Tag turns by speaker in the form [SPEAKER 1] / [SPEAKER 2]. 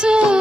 [SPEAKER 1] So.